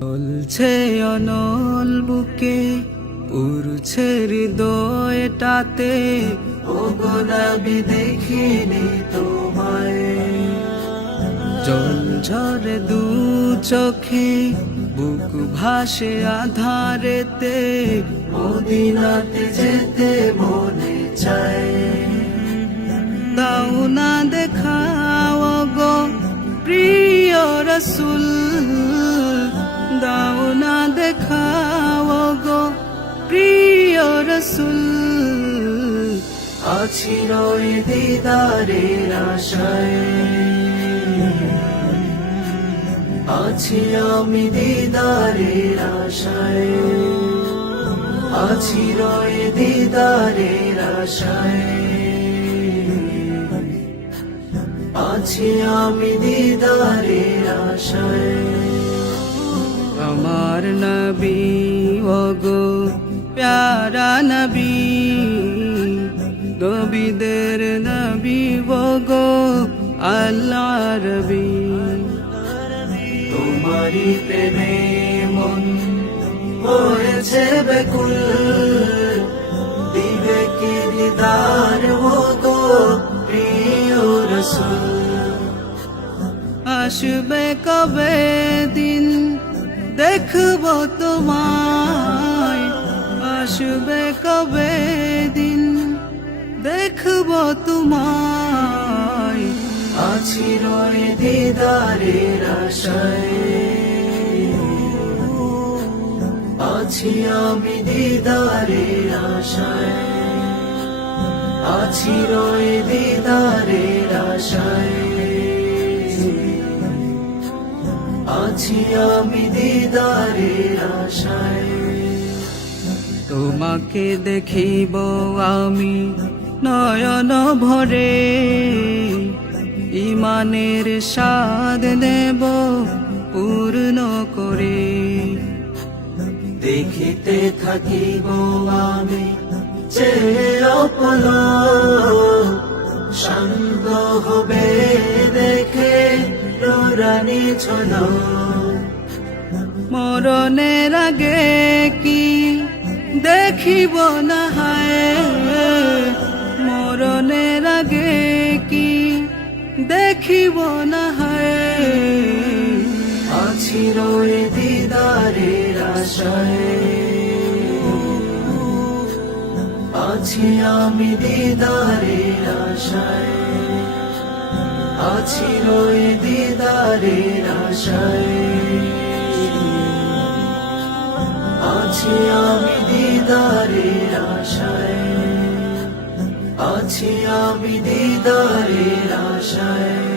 চলছে অনল বুকে উড়ছে হৃদয়টাতে। ও গোলাপি দেখিনি তোমায়। জল ঝরে দু চোখে, বুক ভাসে আধারেতে। মদিনাতে যেতে মনে চায়। রয়ে দিদারের আশায়। আছি আমি দিদারের আশায়। আছি রয়ে দিদারের আশায়। আছি আমি দিদারের আশায়। আমার নবী, ওগো, প্যারা নবী। আল্লাহ রবি। তোমারি প্রেমে মন হয়েছে বেকুল। দিবে কি দিদার ওগো প্রিয় রসুল? আসবে কবে দিন? দেখব তোমায়। আসবে কবে দিন? দেখব তোমায়। রয়ে দিদারের আশায়। আছি আমি দিদারের আশায়। আছি রয়ে দিদারের আশায়। আছি আমি দিদারের আশায়। তোমাকে দেখিব আমি নয়ন ভরে। ইমানের স্বাদ নেব পূর্ণ করে। দেখিতে থাকিব আমি শান্ত হবে দেখে নুরানি ছলো। মরণের আগে কি দেখিব না হায়? মরণের আগে কি দেখিব না হায়। আছি রয়ে দিদারের আশায়। আছি আমি দিদারের আশায়। আছি রয়ে দিদারের আশায়। আছি আমি দিদারের আশায়। আছি আমি দিদারের আশায়।